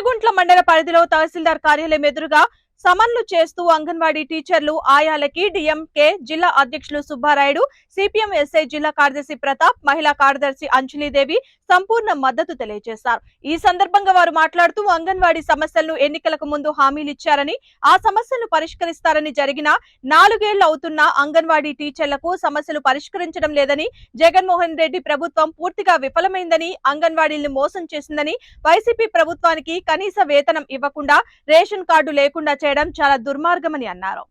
ఎర్రగుంట్ల మండల పరిధిలో తహసీల్దార్ కార్యాలయం ఎదురుగా సమన్లు చేస్తూ అంగన్వాడీ టీచర్లు ఆయాలకి డిఎంకే జిల్లా అధ్యక్షులు సుబ్బారాయుడు, సిపిఎం ఎస్ఐ జిల్లా కార్యదర్శి ప్రతాప్, మహిళా కార్యదర్శి అంజలిదేవి సంపూర్ణ మద్దతు తెలియజేశారు. ఈ సందర్భంగా వారు మాట్లాడుతూ అంగన్వాడీ సమస్యలను ఎన్నికలకు ముందు హామీలు ఇచ్చారని, ఆ సమస్యలను పరిష్కరిస్తారని, జరిగిన 4 ఏళ్లు అవుతున్న అంగన్వాడీ టీచర్లకు సమస్యలు పరిష్కరించడం లేదని, జగన్మోహన్ రెడ్డి ప్రభుత్వం పూర్తిగా విఫలమైందని, అంగన్వాడీలను మోసం చేసిందని, వైసీపీ ప్రభుత్వానికి కనీస వేతనం ఇవ్వకుండా రేషన్ కార్డు లేకుండా చేయడం చాలా దుర్మార్గమని అన్నారు.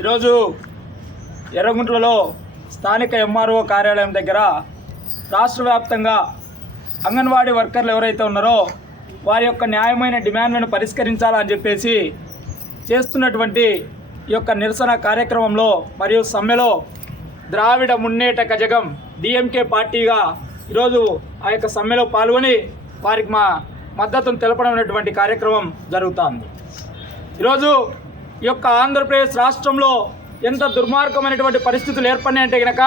ఈరోజు ఎర్రగుంట్లలో స్థానిక ఎంఆర్ఓ కార్యాలయం దగ్గర రాష్ట్ర వ్యాప్తంగా అంగన్వాడీ వర్కర్లు ఎవరైతే ఉన్నారో వారి యొక్క న్యాయమైన డిమాండ్లను పరిష్కరించాలని చెప్పేసి చేస్తున్నటువంటి ఈ యొక్క నిరసన కార్యక్రమంలో మరియు సమ్మెలో ద్రావిడ మున్నేట కజగం డిఎంకే పార్టీగా ఈరోజు ఆ యొక్క సమ్మెలో పాల్గొని వారికి మా మద్దతును తెలపడం అనేటువంటి కార్యక్రమం జరుగుతుంది. ఈరోజు ఈ యొక్క ఆంధ్రప్రదేశ్ రాష్ట్రంలో ఎంత దుర్మార్గమైనటువంటి పరిస్థితులు ఏర్పడినాయంటే కనుక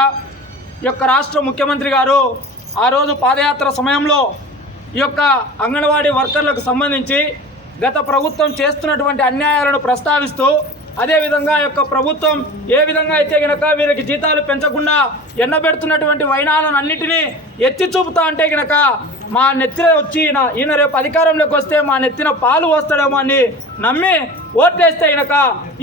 ఈ యొక్క రాష్ట్ర ముఖ్యమంత్రి గారు ఆ రోజు పాదయాత్ర సమయంలో ఈ యొక్క అంగన్వాడీ వర్కర్లకు సంబంధించి గత ప్రభుత్వం చేస్తున్నటువంటి అన్యాయాలను ప్రస్తావిస్తూ, అదేవిధంగా యొక్క ప్రభుత్వం ఏ విధంగా అయితే కనుక వీరికి జీతాలు పెంచకుండా ఎన్నబెడుతున్నటువంటి వైనాలను అన్నిటినీ ఎత్తి చూపుతా అంటే కనుక మా నెత్తిన వచ్చి ఈయన రేపు అధికారంలోకి వస్తే మా నెత్తిన పాలు వస్తాడేమో అని నమ్మి ఓట్లేస్తే కనుక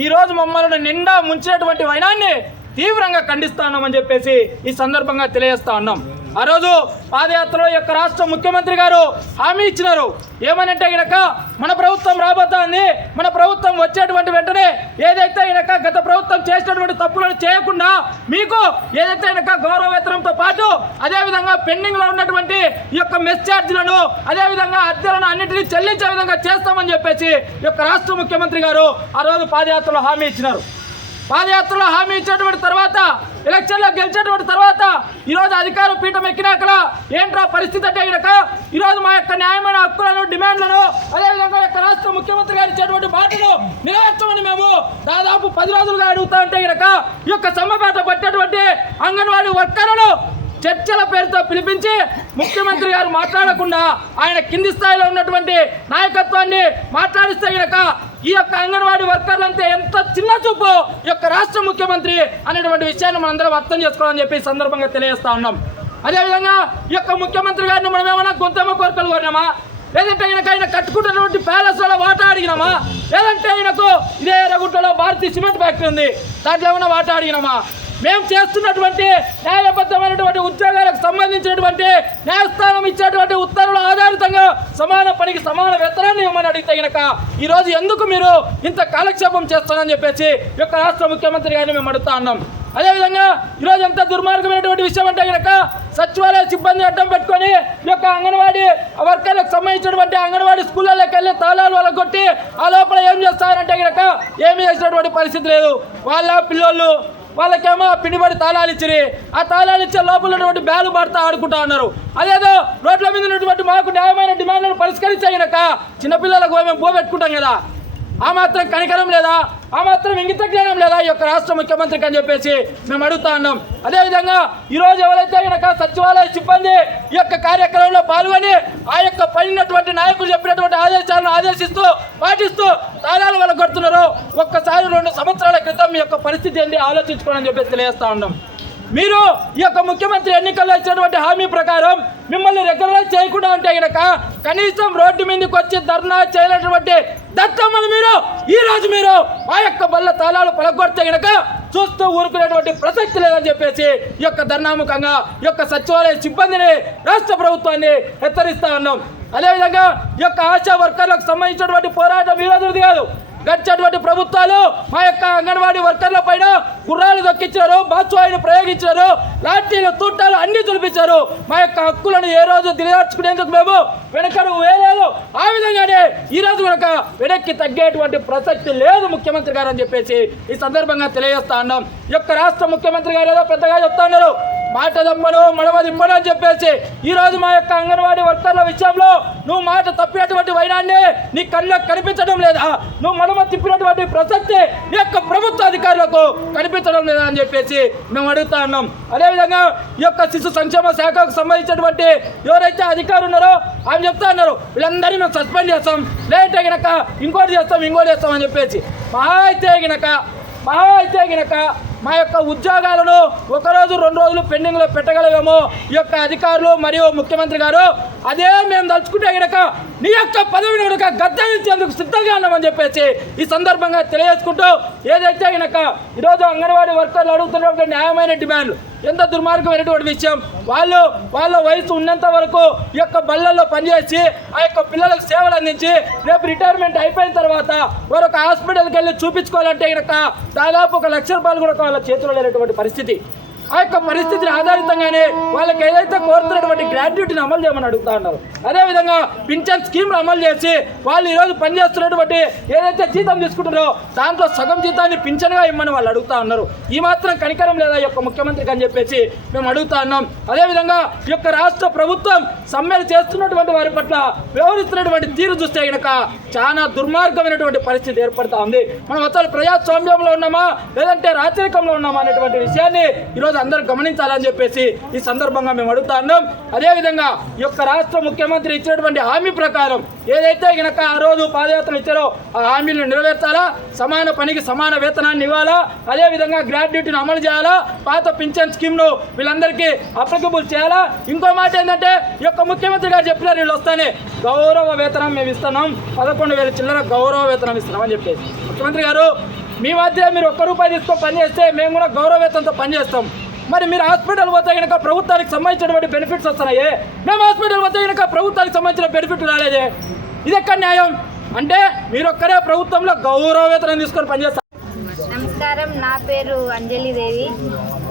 ఈరోజు మమ్మల్ని నిండా ముంచినటువంటి వైనాన్ని తీవ్రంగా ఖండిస్తున్నామని చెప్పేసి ఈ సందర్భంగా తెలియజేస్తా ఉన్నాం. ఆ రోజు పాదయాత్రలో యొక్క రాష్ట్ర ముఖ్యమంత్రి గారు హామీ ఇచ్చినారు. ఏమనంటే గనక మన ప్రభుత్వం రాబోతోంది, మన ప్రభుత్వం వచ్చేటువంటి వెంటనే ఏదైతే గనక గత ప్రభుత్వం చేసినటువంటి తప్పులను చేయకుండా మీకు ఏదైతే గనక గౌరవ వేతనంతో పాటు అదేవిధంగా పెండింగ్లో ఉన్నటువంటి ఈ యొక్క మెస్ ఛార్జీలను అదేవిధంగా అద్దెలను అన్నింటినీ చెల్లించే విధంగా చేస్తామని చెప్పేసి ఈ యొక్క రాష్ట్ర ముఖ్యమంత్రి గారు ఆ రోజు పాదయాత్రలో హామీ ఇచ్చినారు. పాదయాత్రలో హామీ ఇచ్చేటువంటి తర్వాత ఎలక్షన్లో గెలిచేటువంటి తర్వాత ఈరోజు అధికార పీఠం ఎక్కినాక ఏంట్రా పరిస్థితి అంటే కనుక ఈరోజు మా యొక్క న్యాయమైన హక్కులను, డిమాండ్లను అదేవిధంగా యొక్క రాష్ట్ర ముఖ్యమంత్రి గారు ఇచ్చేటువంటి మాటలు నెరవేర్చమని మేము దాదాపు 10 రోజులుగా అడుగుతా ఉంటే కనుక ఈ యొక్క సమ్మెబాట పట్టేటువంటి అంగన్వాడీ వర్కర్లను చర్చల పేరుతో పిలిపించి ముఖ్యమంత్రి గారు మాట్లాడకుండా ఆయన కింది స్థాయిలో ఉన్నటువంటి నాయకత్వాన్ని మాట్లాడిస్తే కనుక ఈ యొక్క అంగన్వాడీ వర్కర్లంటే ఎంత చిన్న చూపు ఈ యొక్క రాష్ట్ర ముఖ్యమంత్రి అనేటువంటి విషయాన్ని మనందరం అర్థం చేసుకోవాలని చెప్పి సందర్భంగా తెలియజేస్తా ఉన్నాం. అదేవిధంగా ఈ యొక్క ముఖ్యమంత్రి గారిని మనం ఏమైనా గొంతమ్మ కోరికలు కోరినామా, లేదంటే ఆయన కట్టుకుంటున్నటువంటి ప్యాలెస్లో వాటా అడిగినామా, లేదంటే ఆయనకు ఇదే ఎర్రగుంటలో భారతీయ సిమెంట్ ఫ్యాక్టరీ ఉంది దాంట్లో ఏమైనా వాటా అడిగినామా? మేము చేస్తున్నటువంటి న్యాయబద్ధమైనటువంటి ఉద్యోగాలకు సంబంధించినటువంటి న్యాయస్థానం ఇచ్చేటువంటి ఉత్తర్వుల ఆధారితంగా సమాన పనికి సమాన వేతనాన్ని ఇవ్వమని అడిగితే గనక ఈరోజు ఎందుకు మీరు ఇంత కాలక్షేపం చేస్తారని చెప్పేసి ఈ యొక్క రాష్ట్ర ముఖ్యమంత్రి గారిని మేము అడుగుతా ఉన్నాం. అదేవిధంగా ఈరోజు ఎంత దుర్మార్గమైనటువంటి విషయం అంటే కనుక సచివాలయ సిబ్బంది అడ్డం పెట్టుకొని ఈ యొక్క అంగన్వాడీ వర్కర్లకు సంబంధించినటువంటి అంగన్వాడీ స్కూళ్ళలోకి వెళ్ళి తాళాలు వాళ్ళకి కొట్టి ఆ లోపల ఏం చేస్తారంటే కనుక ఏమి చేసినటువంటి పరిస్థితి లేదు. వాళ్ళ పిల్లోళ్ళు వాళ్ళకేమో పిండిపడి తాళాలు ఇచ్చి ఆ తాళాలు ఇచ్చే లోపల ఉన్నటువంటి బ్యాలు పడతా ఆడుకుంటా ఉన్నారు. అదేదో రోడ్ల మీద ఉన్నటువంటి మాకు న్యాయమైన డిమాండ్లను పరిష్కరించాక చిన్నపిల్లలకు మేము పెట్టుకుంటాం కదా, ఆ మాత్రం కనికరం లేదా, ఆ మాత్రం ఇంగిత జ్ఞానం లేదా ఈ యొక్క రాష్ట్ర ముఖ్యమంత్రికి అని చెప్పేసి మేము అడుగుతా ఉన్నాం. అదేవిధంగా ఈరోజు ఎవరైతే కనుక సచివాలయ సిబ్బంది ఈ యొక్క కార్యక్రమంలో పాల్గొని ఆ యొక్క పడినటువంటి నాయకులు చెప్పినటువంటి ఆదేశాలను ఆదేశిస్తూ పాటిస్తూ తాళాలు వాళ్ళు కొడుతున్నారో ఒక్కసారి 2 సంవత్సరాల క్రితం మీ యొక్క పరిస్థితి ఏంటి ఆలోచించుకోవాలని చెప్పేసి తెలియజేస్తా ఉన్నాం. మీరు ఈ యొక్క ముఖ్యమంత్రి ఎన్నికల్లో ఇచ్చినటువంటి హామీ ప్రకారం మిమ్మల్ని రెగ్యులరైజ్ చేయకుండా ఉంటే కనుక కనీసం రోడ్డు మీదకి వచ్చి ధర్నా చేయనటువంటి దత్తమ్మలు ఈ రోజు మీరు ఆ యొక్క బల్ల తాళాలు పలగొడితే కనుక చూస్తూ ఊరుకునేటువంటి ప్రసక్తి లేదని చెప్పేసి ఈ యొక్క ధర్నాముఖంగా ఈ యొక్క సచివాలయ సిబ్బందిని, రాష్ట్ర ప్రభుత్వాన్ని హెచ్చరిస్తా ఉన్నాం. అదేవిధంగా ఈ యొక్క ఆశా వర్కర్లకు సంబంధించినటువంటి పోరాటం ఈ రోజుది కాదు, గడిచేటువంటి ప్రభుత్వాలు మా యొక్క అంగన్వాడీ వర్కర్ల పైన గుర్రాలు దొక్కించారు, బాత్సోయిని ప్రయోగించారు, లాఠీలు తుట్టాలు అన్ని చూపించారు. మా యొక్క హక్కులను ఏ రోజు దిగజార్చుకునేందుకు మేము వెనకడు వేయలేదు. ఆ విధంగానే ఈ రోజు కనుక వెనక్కి తగ్గేటువంటి ప్రసక్తి లేదు ముఖ్యమంత్రి గారు అని చెప్పేసి ఈ సందర్భంగా తెలియజేస్తా ఉన్నాం. ఈ యొక్క రాష్ట్ర ముఖ్యమంత్రి గారు ఏదో పెద్దగా చెప్తా ఉన్నారు, మాట దమ్మను మడవ దిమ్మను అని చెప్పేసి ఈ రోజు మా యొక్క అంగన్వాడీ వర్కర్ల విషయంలో నువ్వు మాట తప్పినటువంటి వైనాన్ని నీ కళ్ళకు కనిపించడం లేదా, నువ్వు మడమ తిప్పినటువంటి ప్రసక్తి నీ యొక్క ప్రభుత్వ అధికారులకు కనిపించడం లేదా అని చెప్పేసి మేము అడుగుతా ఉన్నాం. అదేవిధంగా ఈ యొక్క శిశు సంక్షేమ శాఖకు సంబంధించినటువంటి ఎవరైతే అధికారులు ఉన్నారో ఆయన చెప్తా ఉన్నారు, వీళ్ళందరినీ మేము సస్పెండ్ చేస్తాం, లేదంటే గినక ఇంకోటి చేస్తాం అని చెప్పేసి మహా అయితే గినక మా యొక్క ఉద్యోగాలను ఒకరోజు 2 రోజులు పెండింగ్లో పెట్టగలమేమో ఈ యొక్క అధికారులు మరియు ముఖ్యమంత్రి గారు. అదే మేము తలుచుకుంటే గనక నీ యొక్క పదవిని కనుక గద్దెంచేందుకు సిద్ధంగా ఉన్నామని చెప్పేసి ఈ సందర్భంగా తెలియజేసుకుంటూ, ఏదైతే గనక ఈరోజు అంగన్వాడీ వర్కర్లు అడుగుతున్నటువంటి న్యాయమైన డిమాండ్లు ఎంత దుర్మార్గమైనటువంటి విషయం. వాళ్ళ వయసు ఉన్నంత వరకు ఈ యొక్క బళ్ళల్లో పనిచేసి ఆ యొక్క పిల్లలకు సేవలు అందించి రేపు రిటైర్మెంట్ అయిపోయిన తర్వాత వారు ఒక హాస్పిటల్కి వెళ్ళి చూపించుకోవాలంటే కనుక దాదాపు 1 లక్ష రూపాయలు కూడా వాళ్ళ చేతిలో లేనటువంటి పరిస్థితి. ఆ యొక్క పరిస్థితిని ఆధారితంగానే వాళ్ళకి ఏదైతే కోరుతున్నటువంటి గ్రాడ్యుయేట్ని అమలు చేయమని అడుగుతా ఉన్నారు. అదేవిధంగా పింఛన్ స్కీమ్లు అమలు చేసి వాళ్ళు ఈరోజు పనిచేస్తున్నటువంటి ఏదైతే జీతం తీసుకుంటారో దాంట్లో సగం జీతాన్ని పింఛన్గా ఇమ్మని వాళ్ళు అడుగుతా ఉన్నారు. ఈ మాత్రం కనికరం లేదా ఈ యొక్క ముఖ్యమంత్రికి అని చెప్పేసి మేము అడుగుతా ఉన్నాం. అదేవిధంగా ఈ యొక్క రాష్ట్ర ప్రభుత్వం సమ్మెలు చేస్తున్నటువంటి వారి పట్ల వ్యవహరిస్తున్నటువంటి తీరు చూస్తే కనుక చాలా దుర్మార్గమైనటువంటి పరిస్థితి ఏర్పడుతూ ఉంది. మనం అసలు ప్రజాస్వామ్యంలో ఉన్నామా లేదంటే రాచరికంలో ఉన్నామా అనేటువంటి విషయాన్ని ఈరోజు అందరూ గమనించాలని చెప్పేసి ఈ సందర్భంగా మేము అడుగుతా ఉన్నాం. అదేవిధంగా ఈ యొక్క రాష్ట్ర ముఖ్యమంత్రి ఇచ్చినటువంటి హామీ ప్రకారం ఏదైతే గనక ఆ రోజు పాదయాత్రలు ఇచ్చారో ఆ హామీలను నెరవేర్చాలా, సమాన పనికి సమాన వేతనాన్ని ఇవ్వాలా, అదేవిధంగా గ్రాడ్యుయేట్ని అమలు చేయాలా, పాత పింఛన్ స్కీమ్ను వీళ్ళందరికీ అప్లికబుల్ చేయాలా. ఇంకో మాట ఏంటంటే ఈ యొక్క ముఖ్యమంత్రి గారు చెప్పినారు, వీళ్ళు వస్తానే గౌరవ వేతనం మేము ఇస్తున్నాం, 11,000 చిల్లర గౌరవ వేతనం ఇస్తున్నాం అని చెప్పేసి. ముఖ్యమంత్రి గారు మీ మధ్య మీరు 1 రూపాయి తీసుకొని పనిచేస్తే మేము కూడా గౌరవ వేతనంతో పనిచేస్తాం. మరి మీరు హాస్పిటల్ పోతే కనుక ప్రభుత్వానికి సంబంధించినటువంటి బెనిఫిట్స్ వస్తున్నాయి, మేము హాస్పిటల్ పోతే కనుక ప్రభుత్వానికి సంబంధించిన బెనిఫిట్ రాలేదే, ఇది ఎక్కడ న్యాయం? అంటే మీరు ఒక్కరే ప్రభుత్వంలో గౌరవ వేతనం తీసుకొని పనిచేస్తారు. నమస్కారం, నా పేరు అంజలి దేవి.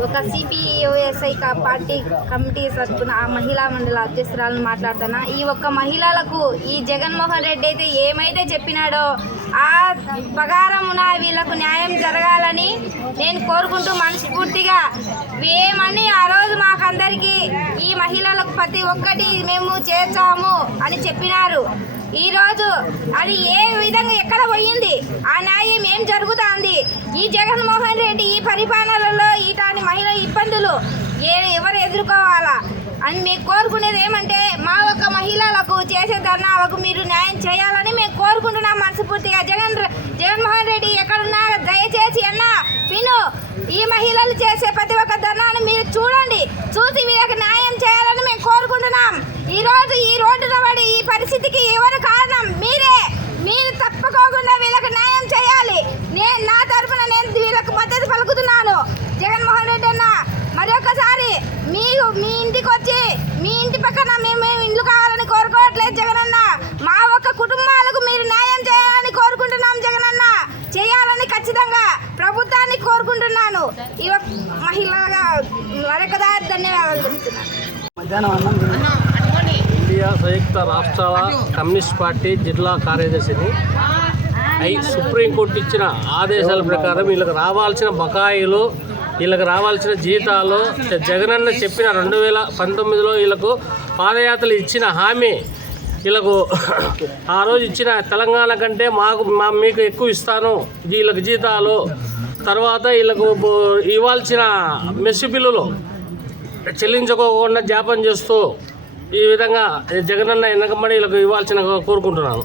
ఒక సిపిఓఎస్ఐ పార్టీ కమిటీ తరపున ఆ మహిళా మండల అధ్యక్షురాలను మాట్లాడుతున్నా. ఈ ఒక్క మహిళలకు ఈ జగన్మోహన్ రెడ్డి అయితే ఏమైతే చెప్పినాడో ఆ ప్రకారమున వీళ్ళకు న్యాయం జరగాలని నేను కోరుకుంటూ మనస్ఫూర్తిగా ఏమని ఆ రోజు మాకందరికీ ఈ మహిళలకు ప్రతి ఒక్కటి మేము చేర్చాము అని చెప్పినారు. ఈరోజు అది ఏ విధంగా ఎక్కడ పోయింది, ఆ న్యాయం ఏం జరుగుతుంది? ఈ జగన్మోహన్ రెడ్డి ఈ పరిపాలనలో ఇలాంటి మహిళల ఇబ్బందులు ఎవరు ఎదుర్కోవాలా అని మేము కోరుకునేది ఏమంటే మా ఒక్క మహిళలకు చేసే ధర్నాలకు మీరు న్యాయం చేయాలని మేము కోరుకుంటున్నాం మనస్ఫూర్తిగా. జగన్మోహన్ రెడ్డి ఎక్కడున్నా దయచేసి విను, ఈ మహిళలు చేసే ప్రతి ఒక్క ధర్నాన్ని మీరు చూడండి, చూసి వీళ్ళకి న్యాయం చేయాలని మేము కోరుకుంటున్నాం. ఈరోజు ఈ రోడ్డున పడి ఈ పరిస్థితికి ఎవరు కారణం? మీరు తప్పకోకుండా వీళ్ళకి న్యాయం చేయాలి. నా తరఫున నేను వీళ్ళకి మద్దతు పలుకుతున్నాను. జగన్మోహన్ రెడ్డి అన్న మరొకసారి మీ ఇంటికి వచ్చి మీ ఇంటి పక్కన మేము ఇండ్లు కావాలని కోరుకోవట్లేదు జగనన్న, మా ఒక్క కుటుంబాలకు మీరు న్యాయం చేయాలని కోరుకుంటున్నాం జగనన్న, చేయాలని ఖచ్చితంగా ప్రభుత్వాన్ని కోరుకుంటున్నాను. ఈ మహిళగా మరొకసారి ధన్యవాదాలు చెప్తున్నాను. ఇండియా సంయుక్త రాష్ట్రాల కమ్యూనిస్ట్ పార్టీ జిల్లా కార్యదర్శిని. సుప్రీంకోర్టు ఇచ్చిన ఆదేశాల ప్రకారం వీళ్ళకి రావాల్సిన బకాయిలు, వీళ్ళకి రావాల్సిన జీతాలు జగనన్న చెప్పిన 2019లో వీళ్ళకు పాదయాత్రలు ఇచ్చిన హామీ, వీళ్ళకు ఆ రోజు ఇచ్చిన తెలంగాణ కంటే మీకు ఎక్కువ ఇస్తాను వీళ్ళకి జీతాలు, తర్వాత వీళ్ళకు ఇవ్వాల్సిన మెస్సు బిల్లులు చెల్లించుకోకుండా జాపం చేస్తూ ఈ విధంగా జగనన్న వెనకబడి వీళ్ళకు ఇవ్వాల్సిన కోరుకుంటున్నాను.